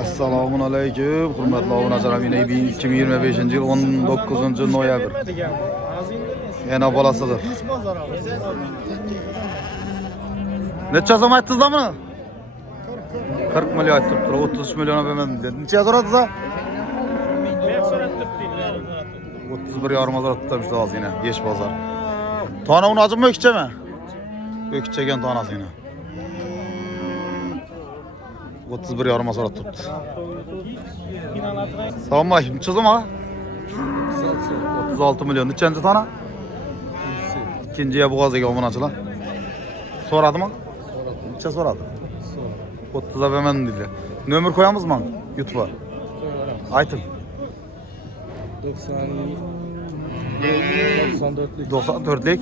Assalomu alaykum. Hurmatli obunachilar, meni 2025-yil 19-noyabr. Yana bolasidir. Necha so'm aytdingiz buni? 40 million aytibdi. 33 million bermadim dedi. Necha so'radingiz? 31 yarım azar tutmuş da az yine. Geç pazar. Tana un acı mı ökçe mi? Ökçegen tanası yine. 31 yarım azar tuttu. Selam aleyküm. Çözüm ha? 36 milyon. Neçenci tane? İkinciye boğaz ege omunacılar. Soradı mı? Neçe soradı? 30'a vermedim dedi. Nömür koyamız mı? YouTube'a. Aytın. 94'lik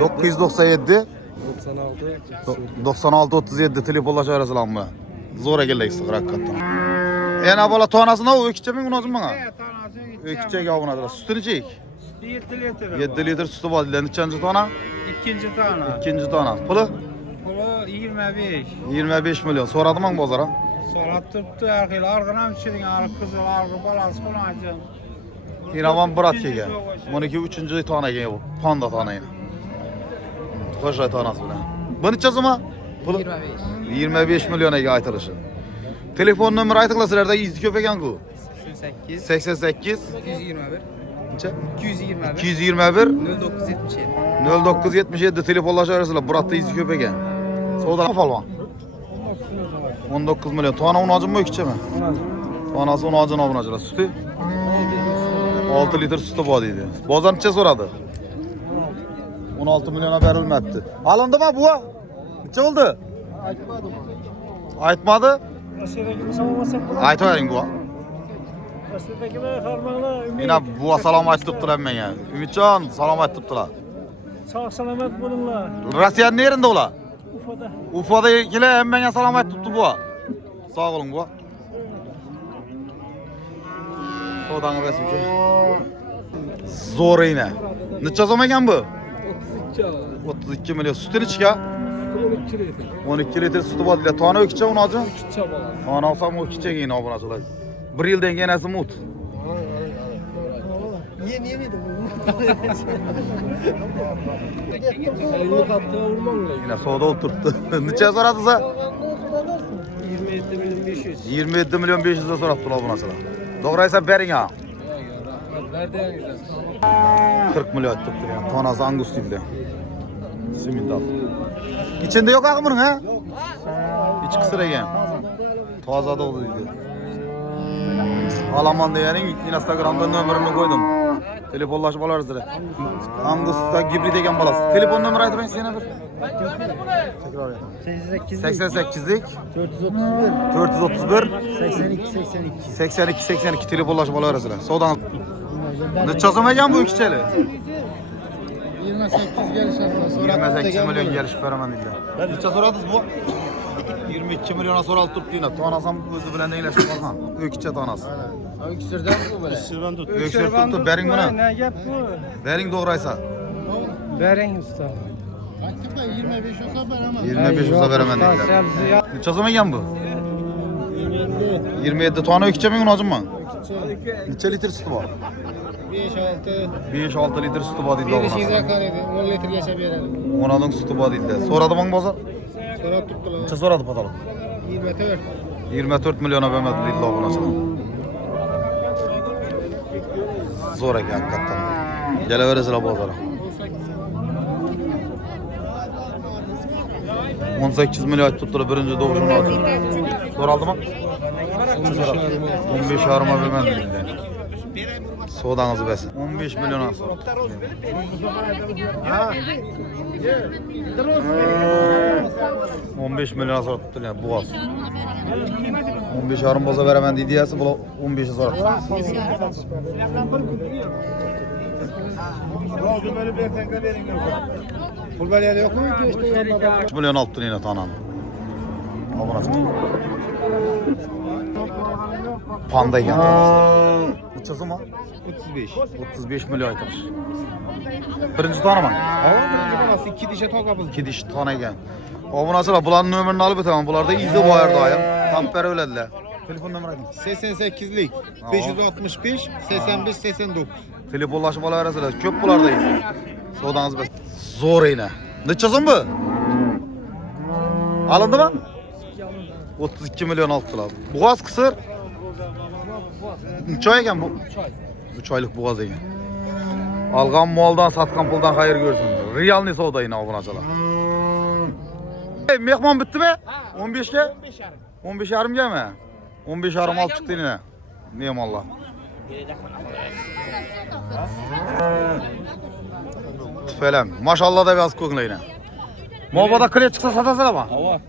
997 96 37 telefonlaş arasılan mı? Zor egeldeyik hakikaten. En abala tonasına o ökçe mi unazım bana? Ökçe gavuna. Sütünü çek. 7 litre sütü var. Neçenci tona? İkinci tona. Pulu? Pulu 25. 25 milyon. Soradı mı bozara? Sorat tuttu erkeği argına müşterin arı kızıl arı balası kullanacağım. Yine ben bırak ki ya. 12 üçüncü tane geliyor bu. Panda tane yine. Koşay tanesi bile. Bu neçe zaman? 25 milyona aytılışı. Telefon numara aytıklasılarda izli köpeken ku. 88 221. Neçe? 221. 221 0977. 0977 telefonlaş arasıyla Burat'ta izli köpeken. Soğudan falvan. 19 milyon. Tuana un acın mı ökçe mi? Tuanası un acın abunacılar. Sütü? 6 litre sütü bu adıydı. Bozan neçe soradı? 16 milyona verilmedi. Alındı mı bu? Neçe oldu? Aytmadı. Aytıverin bu. Yine bu salam aytıptır hemen ya. Ümitcan salam aytıptılar. Sağ selamet bulunlar. Rusya'nın nerede ola? Ufa'da. Ufa'da ikile hemen salam aytıptı bu. Sağ olun bu. Soğudanı versin ki. Zor yine. Neçe zaman eken bu? 32 milyon. Sütünü çık ya. 12 litre sütü var dile. Tane ökçe onu acı? Tane alsam o ökçe giyin abone acılar. Bir yıldan genesi mut. Niye miydi bu? Yine soğuda oturttu. Neçe soradıysa? 27 milyon 500'e sorattı abone acılar. Doğruysa verin ya. 40 milyon tuttu ya. Tanası Angus dilde. Simindal. İçinde yok akı bunun ha? Yok. İç kısır egen. Taza da oldu dedi. Alaman diyenin Instagram'da nömrünü koydum. Telefonlaşıp alırız dedi. Angus'ta gibri degen balası. Telefon nömrü aydı ben sana bir. Tekrar ya. 88'lik 431 82 telefonlaşıp alırız dedi. Soğudan. Ne çözüm egen bu ikişeli? 28 geliş yapıyor. 28 milyon geliş veremem dediler. Neçe soradınız bu? 22 milyona soral tuttu yine. Tanasam özü bilen neyleşip kalkan. Ökçe tanası. Öksürden bu böyle. Öksür tuttu. Berin bunu. Ne yap bu? Berin doğraysa. Berin usta. Kaçtık da 25 olsa veremem. 25 olsa veremem dediler. Neçe zaman gen bu? 27 tane ökçe mi acım mı? Neçe litre sütü var? 5-6 litre sütü var dedi. 10 litre geçe verelim. Onadın sütü var dedi. Soradı mı bazar? Sonra tuttular. Neçe soradı patalık? 24. 24 milyona vermedi dedi buna sana. Zor eki hakikaten. Geleveririz la pazara. 18 milyon tuttular birinci doğuşunu aldı. Soraldı mı? 15 harma vermem dedi. Soğudanızı besin. 15 milyona sor. Hmm. 15 milyona sor tuttu yani boğaz. 15 harım boza veremem dedi diyesi bu 15'e sor. Kulbaliyeli yok mu? 3 milyon altın yine tanan. Abone. Panda ekan tonasi. Necha so'm? 35. 35 million aytmış. Birinchi tonaman. Hava birinci balası 2 dişe toka biz. 2 dish tona ekan. Obunachilar bularning nomerini olib o'taman. Bularda izi bor doim. Tampari o'ladilar. Telefon nomeri ayting. 88'lik 565 85 89. Telefonlashib olaverasizlar. Ko'p bularda izi. Savdangiz bas. Zo'r ena. Necha so'm bu? Alındimi? 32 million olibdilar. Bo'g'oz qisir. Necha oy ekan bu? 3 oylik bo'g'oz ekan. Algan moldan, satgan puldan xayr ko'rsin. Realniy savdo ena obunachilar. Mehmon bitdimi? 15 ga? 15 yarimgami? 15 yarim olib chiqdi ena. Mehmonlar. Falan. Maşallah da biraz ko'nglayna. Mobada kile chiqsa sotasizlarmi? Hava.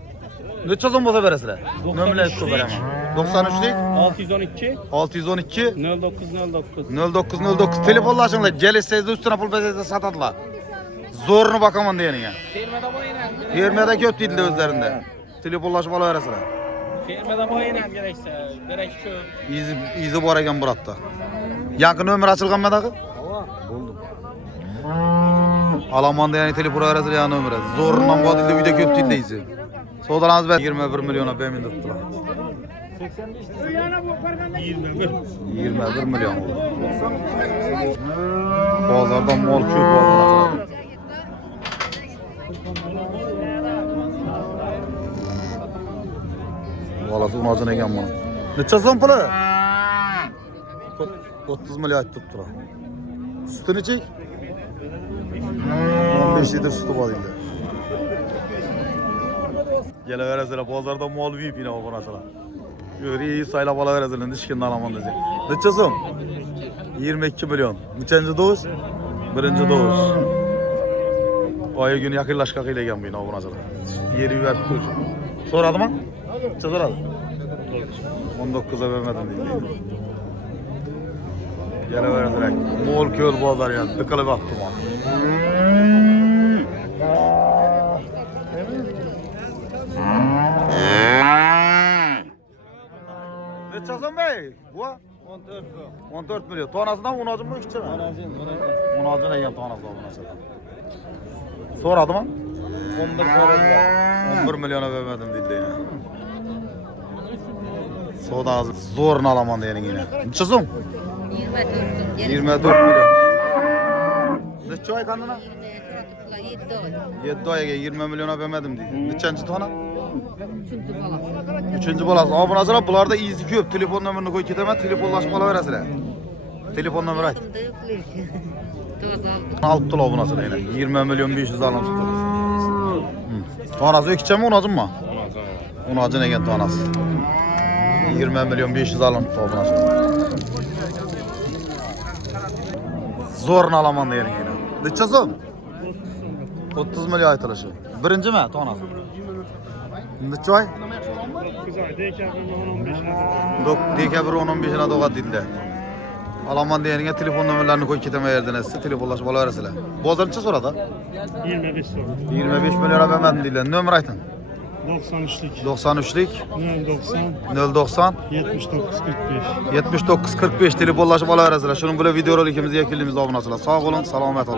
Necha so'm bo'lsa berasizlar? Nomerlar ko'p beraman. 93lik 612 612 0909. 0909 telefonlashinglar. Kelishsangizda ustuna pul bersangizlar sotadilar. Zo'rni boqaman deganiga. Fermada bo'ynan. Fermada ko'p deydilar o'zlarida. Telefonlashib olaverasizlar. Fermada bo'ynan keraksa, kerak shu. Izi bor ekan buratda. Yangi nomer ochilganmi dağı? Bo'ldi. Alamanda yani telefon arasida yana nomer. Zo'rdan bodilda uyda ko'p deydilar izi. Savdolarimiz ber 21 million bermen debdilar. 21 million oldu. Bozordan mol ko'p oldi. Valası unacın ekan buni. Necha so'm puli? 30 million aytib turibdilar. Suti nechik? 15 litr suti bor deydi. Kelaverasizlar, bozorda mol yeyib yine obunachilar. Yuri saylab olaverasizlar, ishkini olaman desa. Necha so'm? 22 million. Nechanchi do'sh? Birinchi do'sh. Oyi kuni yaqinlashqa qiylagan bu yine obunachilar. Yeri yuvarib qo'ydi. So'radimi? Necha so'radi? 19 ga bermadim deydi. Kelaverasizlar. Mol ko'l bozor yani, tıkılib yotdi bu. Necha so'm bey? Bu 14 so'm. 14 million. Tonasidan 10 mı 2 mi? 10 olacak ekan tonasi obunachilar. So'radimi? 11 so'radilar. 11 milyona vermedim deydi ya. Savdangiz zo'rni olaman deganing yine. Necha so'm? 24 million. Necha oy qandina? 7 oyga 20 milyona vermedim deydi. Nechanchi tona? 3-chi bolasi. Obunachilar bularda izi ko'p. Telefon nomerini qo'yib ketaman, telefonlashib qolaverasizlar. Telefon nomeri ayt. Alib turlar obunachilar yine. 20 milyon 500 alib turlar. Tonasi o'kchami, unajimmi? Unajin ekan tonasi. 20 milyon 500 alib turlar obunachilar. Zo'rni olaman deganing yine. Necha so'm? 30 milyon aytilishi. Birinchimi tonasi? Necha oy? 9 oy, Dekabr 15 na doğat dediler. Alaman deganiga telefon nomerlarini qo'yib ketaman yerdan siz telefonlashib olaverasizlar. Bozorcha so'radi. 25 so'm. 25 million bermadim deydilar. Nomer ayting. 93lik 93lik 090 090 79 45. 79 45 telefonlashib olaverasizlar. Shuning bilan videorolikimizni yakunlaymiz obunachilar. Sog' bo'ling, salomat bo'ling.